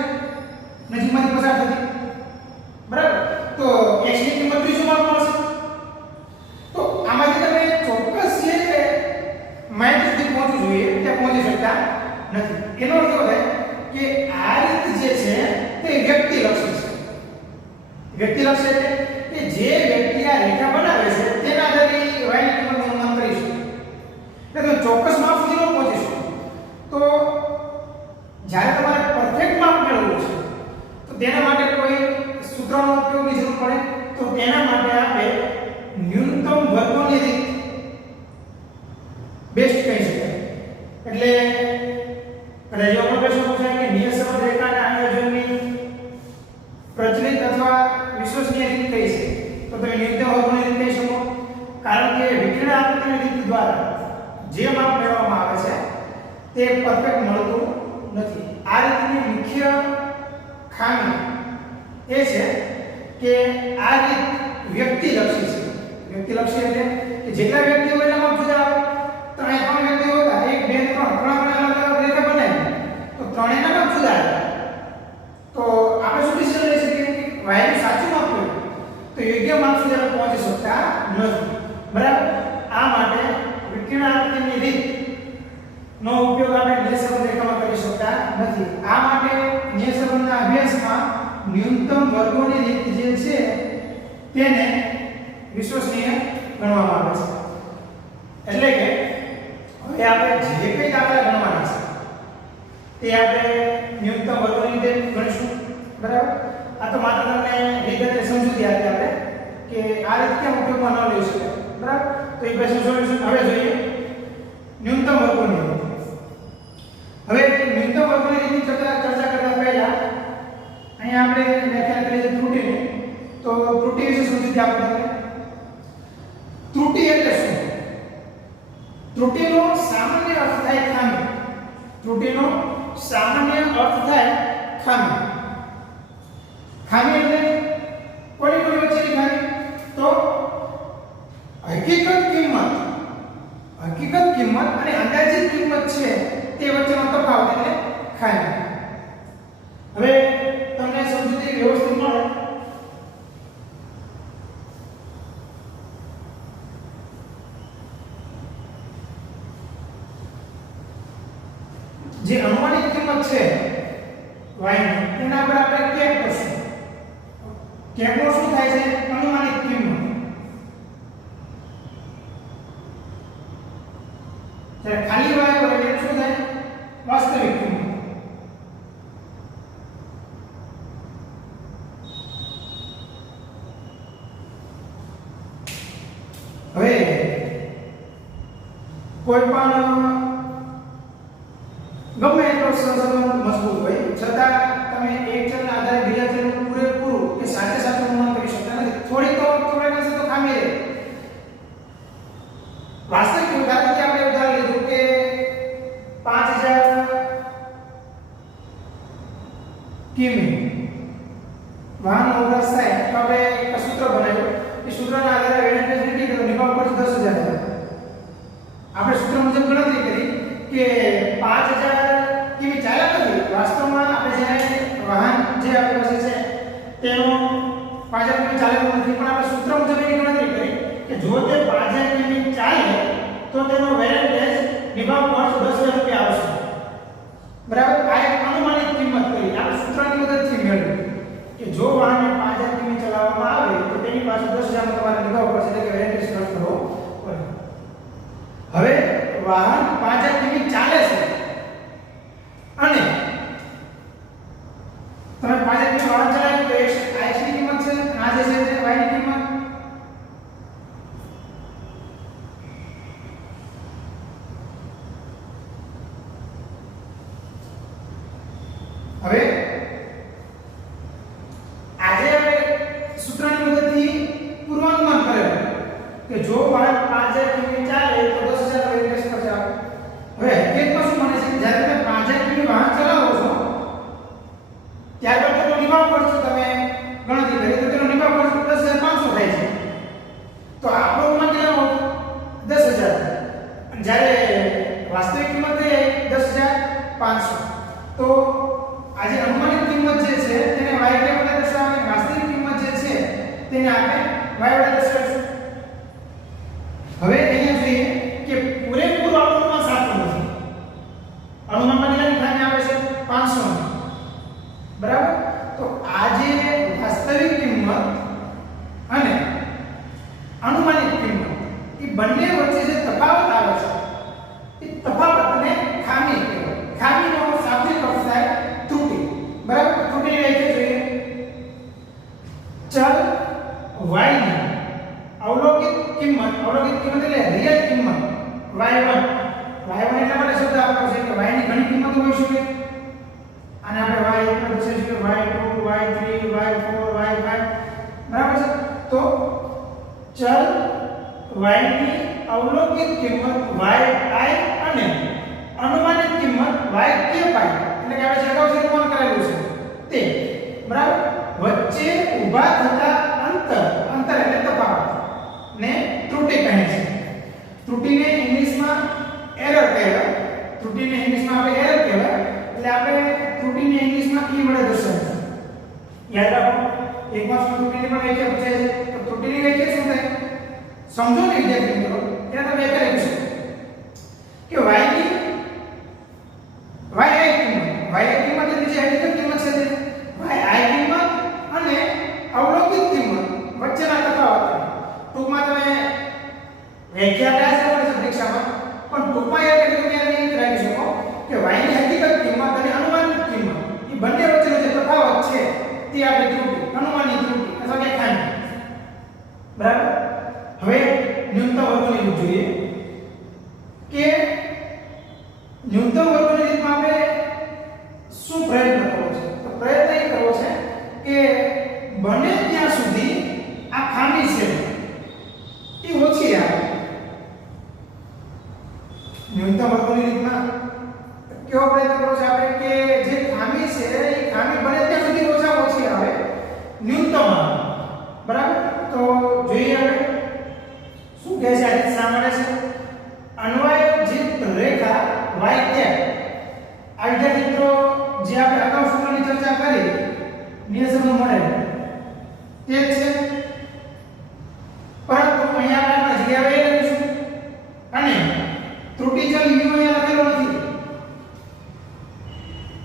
નજીકમાંથી પસાર થતી. બરાબર? તો x ની કિંમત ત્રીજું માપ મળશે. નથી. એનો અર્થ એવો થાય કે આ રીત જે છે તે વ્યક્તિલક્ષી છે. વ્યક્તિલક્ષી એટલે કે જે વ્યક્તિ આ રેખા બનાવે છે તેના આધારે y ની કિંમતનું અનુમાન કરી શકે. એટલે તમે ચોક્કસ માપ સુધી ન પહોંચી શકો. તો જ્યારે તમારે પરફેક્ટ માપ મેળવવું છે તો તેના માટે કોઈ સૂત્રનો ઉપયોગની જરૂર પડે. તો તેના માટે આપણે ન્યૂનતમ વર્ગોની રીત બેસ્ટ કહી શકાય. એટલે કદાચ એવો પણ પ્રશ્ન પૂછાય કે નિયત સંબંધ રેખાના આયોજનની પ્રચલિત અથવા વિશ્વસનીય રીત કઈ છે? તો તમે ન્યૂનતમ વર્ગોની રીત કહી શકો. કારણ કે વિકર્ણ આકૃતિની રીત દ્વારા જે માપ મેળવવામાં આવે છે તે પરફેક્ટ મળતું નથી. આ રીતની મુખ્ય ખામી એ છે કે આ રીત વ્યક્તિલક્ષી છે. વ્યક્તિલક્ષી એટલે કે જેટલા વ્યક્તિઓ એટલા માપ જુદા આવે. ત્રણ વ્યક્તિઓ હતા, 1 2 3 ત્રણ અલગ રેખા બનાવી તો ત્રણેયના માપ જુદા આવે. તો આપણે શું ડિસિઝન લઈ શકીએ કે y નું સાચું માપ કયું? તો યોગ્ય માપ સુધી આપણે પહોંચી શકતા નથી. બરાબર? આ માટે વિકર્ણ આકૃતિની રીત નો ઉપયોગ આપણે નિયત સંબંધ રેખામાં કરી શકતા નથી. આ માટે નિયત સંબંધના અભ્યાસમાં ન્યૂનતમ વર્ગોની રીત જે છે તેને વિશ્વસનીય ગણવામાં આવે છે. એટલે કે હવે આપણે જે કંઈ દાખલા ગણવાના છે તે આપણે ન્યૂનતમ વર્ગોની રીતે ગણીશું. બરાબર? આ તો માત્ર તમને વિગતે સમજૂતી આપી આપણે કે આ રીતે કેમ ઉપયોગમાં ન લઈ શકાય. બરાબર? તો એ પ્રશ્ન સોલ્યુશન હવે જોઈએ. ન્યૂનતમ વર્ગોની રીત. હવે ન્યૂનતમ વર્ગોની રીતની ચર્ચા કરતા પહેલા અહીંયા આપણે વ્યાખ્યા કરી છે ત્રુટિની. તો ત્રુટિ વિશે સમજૂતી આપો તમને. ત્રુટિ એટલે શું? ત્રુટિનો સામાન્ય અર્થ થાય ખામી. ત્રુટિનો સામાન્ય અર્થ થાય ખામી. ખામી એટલે કોની વચ્ચેની ખામી? તો હકીકત કિંમત અને અંદાજિત કિંમત છે તે વચ્ચેનો તફાવત એટલે ખામી. હવે તમને સમજૂતી વ્યવસ્થિત મળે જે અનુમાનિત કિંમત છે y ની તેના પર આપણે કેપ કરશું. કેપનો શું થાય છે? અનુમાનિત કિંમત. ત્યારે ખાલી y હોય એટલે શું થાય? વાસ્તવિક કિંમત. હવે કોઈ પણ ગમે એટલો સંબંધ મજબૂત હોય છતાં તમે એક ચલના આધારે બીજા ચલનું પૂરેપૂરું કે સાચે સાચું અનુમાન કરી શકતા નથી. થોડીક તો ખામી રહે. વાસ્તવિક ઉદાહરણ કે આપણે ઉદાહરણ લીધું કે 5000 કિમી વાહન વપરાશ થાય તો આપણે એક સૂત્ર બનાવ્યું. એ સૂત્રના આધારે વેરિએન્સ લીધી તો નિભાવ ખર્ચ 10000 થાય. આપણે સૂત્ર મુજબ ગણતરી કરી કે 5000 કિમી ચાલ્યા નથી. વાસ્તવમાં આપણે જ્યારે વાહન જે આપણી પાસે છે તેનો 5000 કિમી ચાલેલો નથી. પણ આપણે સૂત્ર મુજબ એની ગણતરી કરી કે જો તે 5000 કિમી ચાલે તો તેનો વેરિએન્સ નિભાવ ખર્ચ 10000 રૂપિયા આવશે. બરાબર? આ એક અનુમાનિત કિંમત કરી આપણે સૂત્રની મદદથી મેળવી કે જો વાહનને 5000 કિમી ચલાવવામાં આવે તો તેની પાસે 10000 નો તમારે નિભાવ ખર્ચ એટલે કે વેરિએન્સ ખર્ચ કરવો પડે. હવે વાહન 5000 કિમી ચાલે છે અને તમે 5000 કિમી વાહન ચલાવ્યું તો x ની કિંમત છે અને આ જે છે તે y ની કિંમત. હવે આજે આપણે સૂત્રની મદદથી પૂર્વાનુમાન કરેલું કે જો વાહન 5000 કિમી ચાલે તો 10000 નો વેરિએન્સ ખર્ચ આવે. હવે હકીકતમાં શું માને છે કે જ્યારે તમે 5000 કિમી વાહન ચલાવો છો ત્યારબાદ તેનો નિભાવ ખર્ચ તમે ગણતરી કરી તો તેનો નિભાવ ખર્ચ 10500 થાય છે. તો આપણો અનુમાન કેટલો? 10000. અને જ્યારે વાસ્તવિક કિંમત એ 10500. તો આજે અનુમાનિત કિંમત જે છે તેને y વડે દર્શાવવાની, વાસ્તવિક કિંમત જે છે તેને આપણે y વડે દર્શાવીશું. હવે અહીંયા જોઈએ કે પૂરેપૂરું આપણું અનુમાન સાચું નથી. અનુમાન 500 ની બરાબર તો આ જે વાસ્તવિક કિંમત અને અનુમાનિત કિંમત એ બંને વચ્ચે જે તફાવત આવે છે એ તફાવતને ખામી કહેવાય ખામીનો શાબ્દિક અર્થ થાય ત્રુટિ બરાબર ત્રુટિની વ્યાખ્યા જોઈએ ચલ y ની અવલોકિત કિંમત એટલે રિયલ કિંમત y1 એટલે માટે શબ્દ આપ્યો છે કે y ની ઘણી કિંમતો હોઈ શકે અને આપણે y એટલે પૂછે છે y2 y3 y4 y5 બરાબર છે તો ચલ y ની અવલોકિત કિંમત yi અને અનુમાનિત કિંમત yk પાઈ એટલે કે આપણે અગાઉ જે અનુમાન કરેલું છે તે બરાબર વચ્ચે ઊભા થતા અંતર એટલે તફાવત ને ત્રુટિ કહે છે ત્રુટિને ઇંગ્લિશમાં એરર કહેવાય એટલે આપણે ત્રુટિને ઇંગ્લિશમાં e વડે દર્શાવીએ યાદ રાખો એક વાર ત્રુટિની પણ વ્યાખ્યા પૂછાય છે તો ત્રુટિની વ્યાખ્યા શું થાય સમજો ને વિદ્યાર્થી મિત્રો ત્યાં તમે એક કરી શકો કે y ની કિંમત એટલે જે હકીકત કિંમત છે તે y કિંમત અને અવલોકિત કિંમત વચ્ચેના તફાવત ટૂંકમાં તમે વ્યાખ્યા ક્લાસ આપે છે પરીક્ષામાં પણ ટૂંકમાં યાદ રાખી તમે રાખી શકો કે y ની હકીકત કિંમત અને અનુમાનિત કિંમત એ બંને વચ્ચેનો જે તફાવત છે તે આપણે ત્રુટિ અનુમાનિત ત્રુટિ અથવા કે ખામી બરાબર હવે ન્યૂનતમ વર્ગની રીત જોઈએ કે ન્યૂનતમ વર્ગની રીતમાં આપણે શું પ્રયત્ન કરવો છે તો પ્રયત્ન એ કરવો છે કે બને ત્યાં સુધી આ ખામી છે એ ઓછી આવે ન્યૂનતમ વર્ગની રીતમાં કેવો પ્રયત્ન કરવો છે આપણે કે જે ખામી છે એ ખામી બને ત્યાં સુધી ઓછામાં ઓછી આવે ન્યૂનતમ આવે બરાબર તો જોઈએ આપણે શું કહે છે આ રીત શા માટે છે અન્વયજિત રેખા y કેપ આ વિદ્યાર્થી મિત્રો જે આપણે અગાઉ સૂત્રની ચર્ચા કરી નિયસનનું મોડેલ તે છે પરંતુ અહીંયા આપણે જગ્યાએ લખીશું અને ત્રુટિ ચલ u અહીંયા લખેલો નથી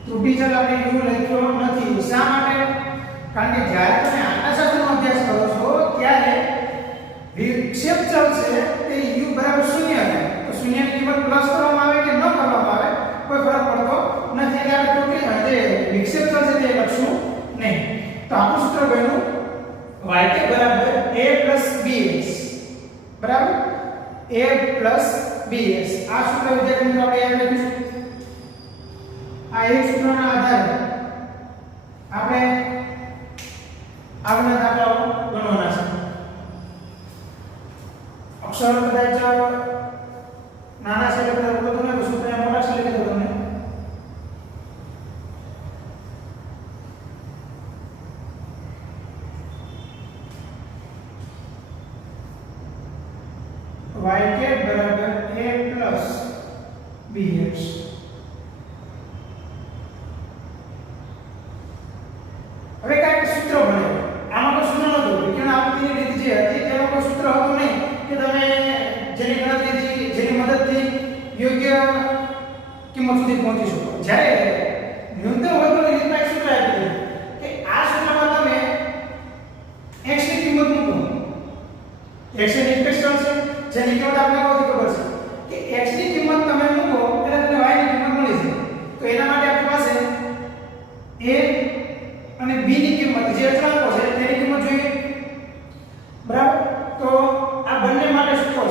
ત્રુટિ ચલ આપણે u લખ્યો નથી શા માટે કારણ કે જ્યારે તમે આંકડાશાસ્ત્રનો અભ્યાસ કરો છો ત્યારે વિક્ષેપ ચલ છે તે u બરાબર 0 થાય તો 0 ની કિંમત પ્લસ કરવામાં આવે કે ન કરવામાં આવે કોઈ ફરક પડતો નથી એટલે આપણે ત્રુટિ જે વિક્ષેપ ચલ છે તે લખશું નહીં તો આપણું સૂત્ર બન્યું yk બરાબર a bx બરાબર a bx આ સૂત્ર વિદ્યાર્થી મિત્રો આપણે યાદ રાખીશું આ એક સૂત્રના આધારે આપણે આગળના દાખલાઓ ગણવાના છે અક્ષર કદાચ નાના છે એટલે બધું તમને સૂત્ર મોટા છે એટલે તમને yk બરાબર a bx હવે કાંઈક સૂત્ર બને આમાં કોઈ સૂત્ર નહોતું વિકર્ણ આવૃત્તિની રીત જે હતી તેમાં કોઈ સૂત્ર હતું નહીં કે તમે જેની ગણતરીથી જેની મદદથી યોગ્ય કિંમત સુધી પહોંચી શકો જ્યારે ન્યૂનતમ વર્ગની રીતમાં એક સૂત્ર આપી કે આ સૂત્રમાં તમે x ની કિંમત મૂકો x એ નિરપેક્ષ ચલ છે જેની કિંમત આપણે અગાઉથી ખબર છે કે x ની કિંમત તમે મૂકો એટલે તમને y ની કિંમત મળી જાય તો એના માટે આપણી પાસે a અને b ની કિંમત જે અચળાંકો છે તેની કિંમત જોઈએ બરાબર તો આ બંને માટે સૂત્રો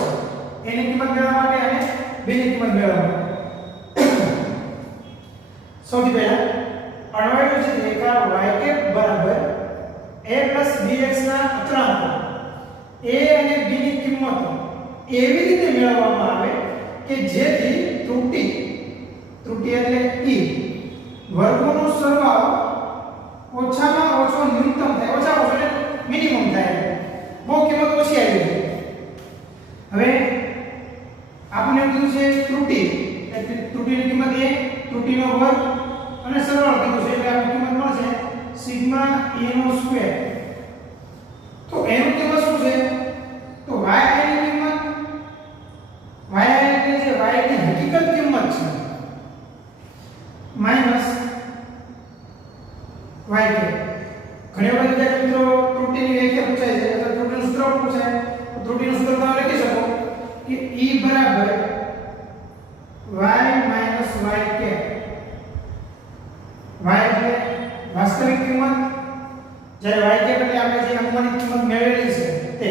છે a ની કિંમત મેળવવા માટે અને b ની કિંમત મેળવવા માટે સૌથી પહેલા અન્વયજિત રેખા yk બરાબર a bx ના અચળાંકો a અને b ની કિંમતો એવી રીતે મેળવવામાં આવે કે જેથી ત્રુટિ એટલે e વર્ગોનો સરવાળો ઓછામાં ઓછો ન્યૂનતમ થાય ઓછામાં ઓછો એટલે મિનિમમ થાય બહુ કિંમત ઓછી આવી જાય હવે આપણે કીધું છે ત્રુટિ એટલે ત્રુટિની કિંમત a ત્રુટિનો વર્ગ અને સરવાળો કીધું છે એટલે આપણી કિંમત મળશે સિગ્મા a નો સ્ક્વેર તો એનું કિંમત શું છે તો y ની કિંમત y એટલે જે y ની હકીકત કિંમત છે માઈનસ y કે ઘણી વખત વિદ્યાર્થી મિત્રો ત્રુટિની વ્યાખ્યા પૂછાય છે અથવા ત્રુટિનું સૂત્ર પૂછાય તો ત્રુટિનું સૂત્ર તમે લખી શકો કે e બરાબર y માઈનસ y કે y એટલે વાસ્તવિક કિંમત જ્યારે y કે એટલે આપણે જે અનુમાનિત કિંમત મેળવેલી છે તે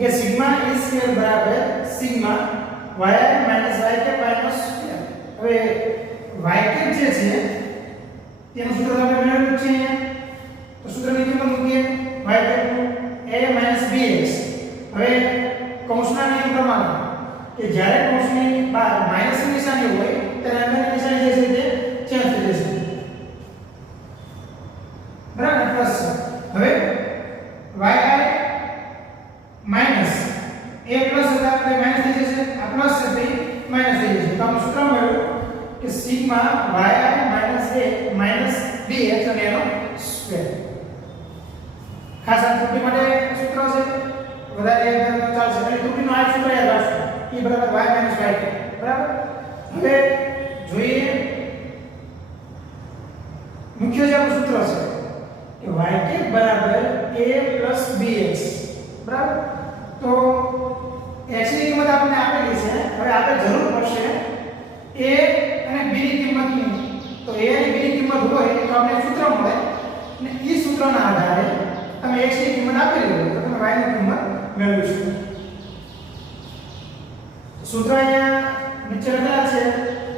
કે સિગ્મા e સ્ક્વેર બરાબર સિગ્મા yi માઈનસ y કે માઈનસ સ્ક્વેર. હવે y કે જે છે તેનું સૂત્ર આપણે મેળવ્યું છે તો સૂત્રની કિંમત મૂકીએ y a માઈનસ bx. હવે કૌંસના નિયમ પ્રમાણે કે જ્યારે કૌંસની બહાર માઈનસની નિશાની હોય ત્યારે અંદરની નિશાની જે છે તે ચેન્જ થઈ જશે બરાબર પ્લસ. હવે yi માઈનસ a પ્લસ હતા એટલે માઈનસ થઈ જશે આ પ્લસ છે તે માઈનસ થઈ જશે તો આપણે સૂત્ર મળ્યું કે sigma yi minus a minus bx અને એનો સ્ક્વેર. ખાસ આ ત્રુટિ માટે સૂત્ર છે વધારે ચાલશે એટલે ત્રુટિનો આ સૂત્ર યાદ રાખજો e બરાબર y માઈનસ y બરાબર. હવે જોઈએ મુખ્ય જે આપણું સૂત્ર છે કે y બરાબર a bx બરાબર. તો x ની કિંમત આપણને આપેલી છે. હવે આપણે જરૂર પડશે a અને b ની કિંમતની. તો a અને b ની કિંમત હોય તો આપણે સૂત્ર મળે અને એ સૂત્રના આધારે તમે x ની કિંમત આપેલી હોય તો તમે y ની કિંમત મેળવી શકો. સૂત્ર અહીંયા નીચે લખેલા છે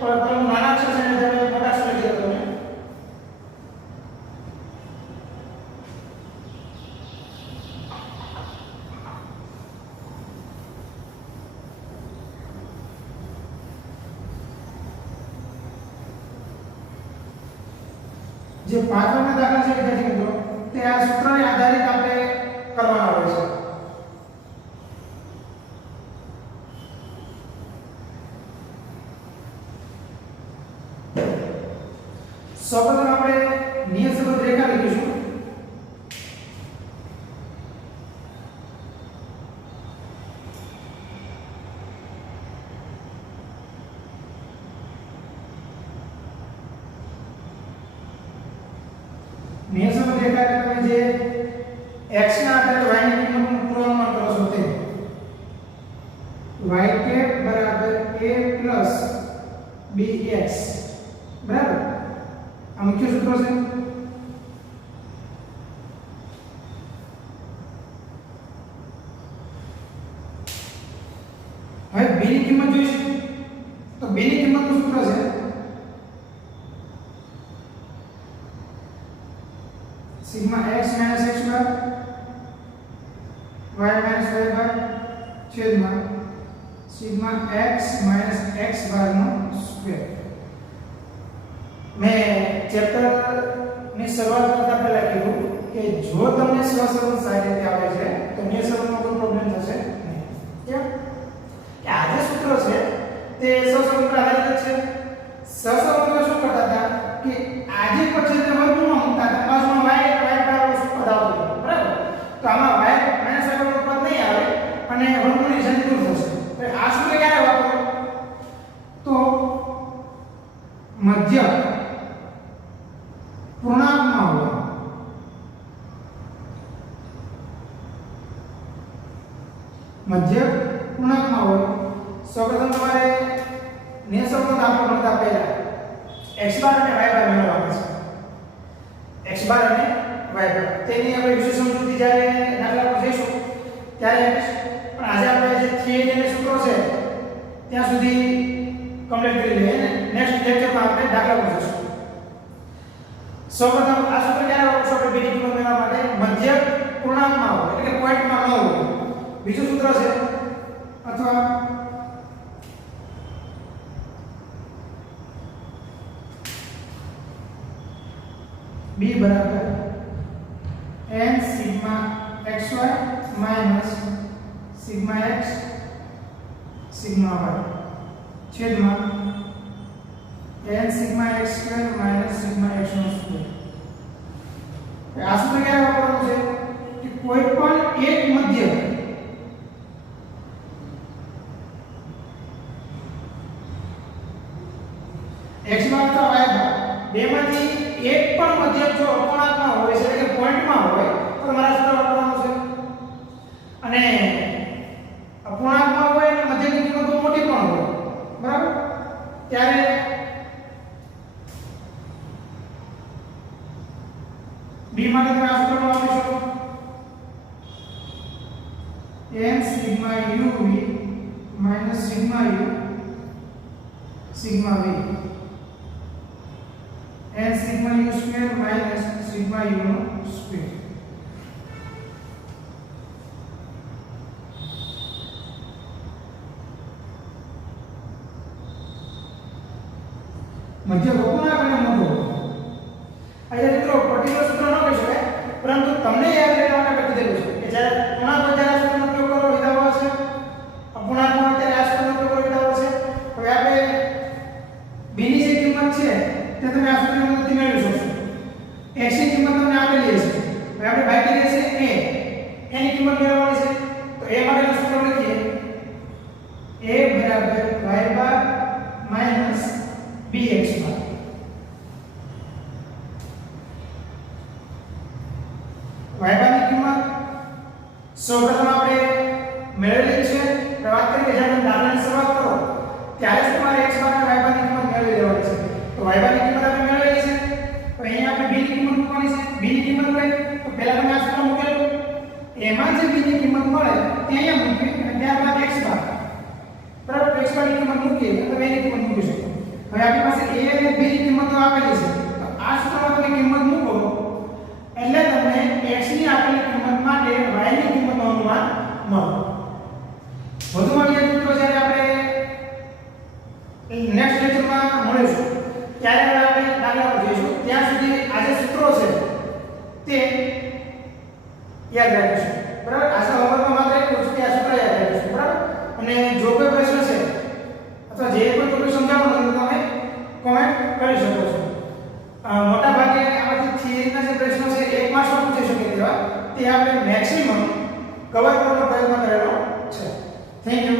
પરંતુ નાના અક્ષર છે અને તમે મોટા અક્ષર લખી દો તમે. જે પાંચમા દાખલા છે વિદ્યાર્થી મિત્રો તે આ સૂત્રને આધારિત આપણે કરવાના હોય છે. સૌપ્રથમ આપણે નિયત સંબંધ રેખા લખીશું. નિયત સંબંધ રેખા એટલે તમે જે x ના આધારે y ની કિંમતનું પૂર્વાનુમાન કરો છો તે y કેપ બરાબર a bx બરાબર. આ મુખ્ય સૂત્ર છે. હવે b ની કિંમત જોઈશું તો b ની કિંમતનું સૂત્ર છે સિગ્મા x - x બાર y - y બાર છેદમાં સિગ્મા x - x બાર નો સ્ક્વેર. મેં ચેપ્ટર ની શરૂઆત કરતા પહેલા કીધું કે જો તમને સહસંબંધ સારી રીતે આવડે છે તો નિયત સંબંધમાં કોઈ પ્રોબ્લેમ થશે નહીં. કેમ કે આ જે સૂત્ર છે તે સહસંબંધ પર આધારિત છે. સહસંબંધમાં શું કરતા હતા કે આજે પછી તે વર્ગમૂળમાં મૂકતા હતા બાજુમાં y બરાબર શું પદ આવતું બરાબર. તો આમાં y - y નું પદ નહીં આવે અને વર્ગમૂળની નિશાની દૂર થશે. તો આ સૂત્ર ક્યારે વાપરો તો મધ્ય પૂર્ણાંકમાં હોય મધ્ય પૂર્ણાંકમાં હોય. સૌપ્રથમ તમારે નિયત સંબંધ આપણે ભણતા પહેલા x બાર અને y બાર મેળવવાના છે. x બાર અને y બાર તેની આપણે વિશે સમજૂતી જ્યારે દાખલા પર જઈશું ત્યારે પણ આજે આપણે જે થિયરી અને સૂત્રો છે ત્યાં સુધી કમ્પ્લીટ કરી લઈએ અને નેક્સ્ટ લેક્ચરમાં આપણે દાખલા પર જઈશું. સૌપ્રથમ આ સૂત્ર ક્યારે વાપરશો આપણે b ની કિંમત મેળવવા માટે મધ્ય પૂર્ણાંકમાં હોય એટલે કે પોઈન્ટમાં ન હોય. બીજું સૂત્ર છે અથવા b બરાબર n sigma xy minus sigma x sigma y છેદમાં n sigma x square minus sigma x નો સ્ક્વેર. આ સૂત્ર ક્યારે વાપરવાનું છે કે કોઈ પણ એક મધ્ય x બાર અથવા y બાર બેમાંથી એક પણ મધ્યક જો અપૂર્ણાંકમાં હોય છે એટલે કે પોઈન્ટમાં હોય તો તમારે સૂત્ર વાપરવાનું છે અને અપૂર્ણાંકમાં હોય અને મધ્યકની કિંમત બહુ મોટી પણ હોય બરાબર ત્યારે b માટે તમે આ સૂત્ર વાપરી શકો n sigma uv minus sigma u sigma v n sigma u square minus sigma u નો સ્ક્વેર મધ્ય અપૂર્ણાંક અને મોટો અહીંયા મિત્રો પર્ટિક્યુલર સૂત્ર ન કહી શકાય પરંતુ તમને યાદ રહેવા માટે કીધેલું છે કે જ્યારે પૂર્ણાંક હોય ત્યારે આ સૂત્રનો ઉપયોગ કરો વિધાઓ છે અપૂર્ણાંકમાં ત્યારે આ સૂત્રનો ઉપયોગ કરો વિધાઓ છે હવે આપણે b ની જે કિંમત છે તે તમે આ સૂત્રની મદદથી મેળવી શકશો x ની કિંમત તમને આપેલી છે હવે આપણે બાકી રહેશે a ની કિંમત મેળવવાની છે તો a માટેનું સૂત્ર લખીએ a બરાબર y બાર માઈનસ bx બાર y બાર ની કિંમત સૌપ્રથમ આપણે મેળવેલી છે વાત કરીએ કે જ્યારે દાખલાની શરૂઆત કરો ત્યારે જ તમારે x બાર અને y બાર ની કિંમત મેળવી લેવાની છે તો y બાર ની કિંમત આપણે મેળવેલી છે તો અહીંયા આપણે b ની કિંમત મૂકવાની છે b ની કિંમત હોય તો પહેલા તમે આ સૂત્ર મૂકેલું એમાં જે b ની કિંમત મળે તે અહીંયા મૂકવી અને ત્યારબાદ x બાર બરાબર x બાર ની કિંમત મૂકીએ તો તમે એની કિંમત મૂકી શકો હવે આપણી પાસે a અને b ની કિંમતો આપેલી છે તો આ સૂત્રમાં તમે કિંમત મૂકો એટલે તમને x ની આપેલી કિંમત માટે y ની કિંમતનું અનુમાન મળે વધુમાં યાદ મિત્રો જ્યારે આપણે નેક્સ્ટ લેક્ચરમાં મળીશું ત્યારે આપણે દાખલા પર જઈશું ત્યાં સુધી આ જે સૂત્રો છે તે યાદ રાખીશું બરાબર આજના હોમવર્કમાં માત્ર એટલું જ કે આ સૂત્ર યાદ રાખીશું બરાબર અને જો કોઈ પ્રશ્ન છે અથવા જે કોઈ ટોપિક સમજાવવાનો હોય તો તમે કોમેન્ટ કરી શકો છો મોટા ભાગે આમાંથી થિયરીના જે પ્રશ્નો છે એક માર્ક્સમાં પૂછી શકે તેવા તે આપણે મેક્સિમમ કવર કરવાનો પ્રયત્ન કરેલો છે થેન્ક યુ